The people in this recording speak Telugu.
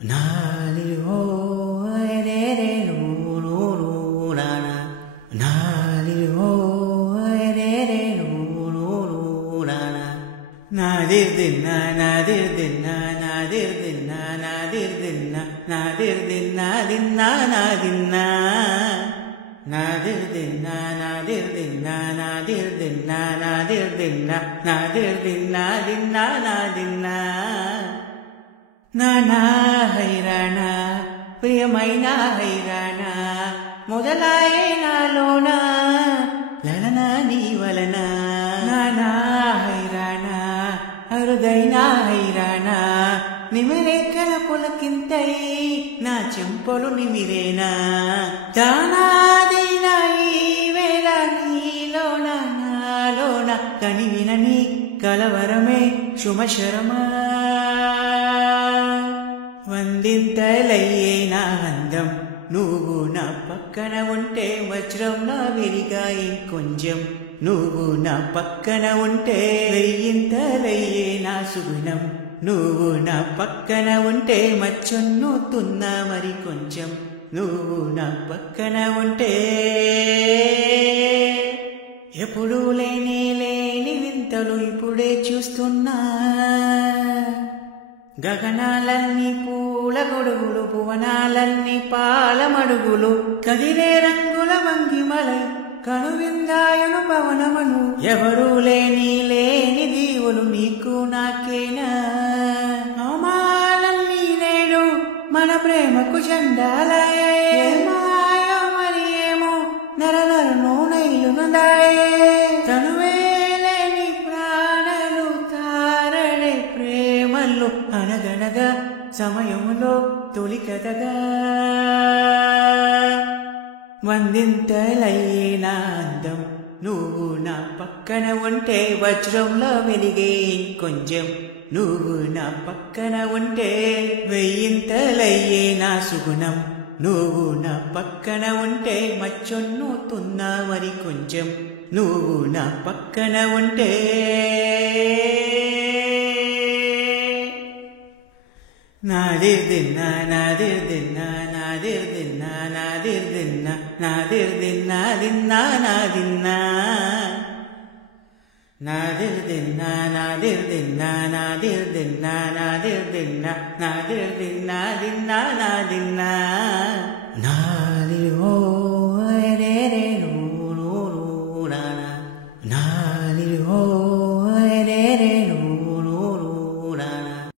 Nali ho re re ru ru ru na na. Nali ho re re ru ru ru na na. Nadir dinna nadir dinna nadir dinna nadir dinna nadir dinna dinna nadinna. Nadir dinna nadir dinna nadir dinna nadir dinna nadir dinna dinna nadinna. నానా హైరానా ప్రియమైన హైరానా మొదలాయే నాలోన లలన నీ వలన. నానా హైరానా అరుదైన హైరానా నిమిరేకల పులకింతై నా చెంపలు నిమిరేనా. దానాదైన ఈ వేళ నీలోన నాలోన కనివిన నీ కలవరమే శుమశరమా. వందింతలయ్యే నా అందం నువ్వు నా పక్కన ఉంటే వజ్రంలా విరిగా ఇంకొంచెం. నువ్వు నా పక్కన ఉంటే వెయ్యింతలయ్యే నా సుగుణం. నువ్వు నా పక్కన ఉంటే మచ్చొన్నుతున్నా మరి కొంచెం. నువ్వు నా పక్కన ఉంటే ఎప్పుడూ లేని లేని వింతలు ఇప్పుడే చూస్తున్నా. గగనాలన్నీ పూల గొడుగులు భువనాలన్నీ పాలమడుగులు కదిలే రంగుల వంగిమలై కనువిందాయును భవనమను. ఎవరూ లేని లేని దీవులు నీకు నాకేనా. అవమానన్నీ నేడు మన ప్రేమకు జెండాలయే. మాయో మరి ఏమో నర నర నూనెలు నందాయే. తనువేలేని ప్రాణలు తారడే ప్రేమలు అనగనగా సమయములో తొలి కథగా. వందింతలయ్యే నా అందం నువ్వు నా పక్కన ఉంటే వజ్రంలో వెలిగే ఇంకొంచెం. నువ్వు నా పక్కన ఉంటే వెయ్యింతలయ్యే నా సుగుణం. నువ్వు నా పక్కన ఉంటే మచ్చొన్నుతున్నా మరి కొంచెం. నువ్వు నా పక్కన ఉంటే నాదిర్ దిన్నా నాదిర్ దిన్నా నాదిర్ దిన్నా నాదిర్ దిన్నా నాదిర్ దిన్నా దిన్నా నాదిన్నా. నాదిర్ దిన్నా నాదిర్ దిన్నా నాదిర్ దిన్నా నాదిర్ దిన్నా నాదిర్ దిన్నా దిన్నా నాదిన్నా.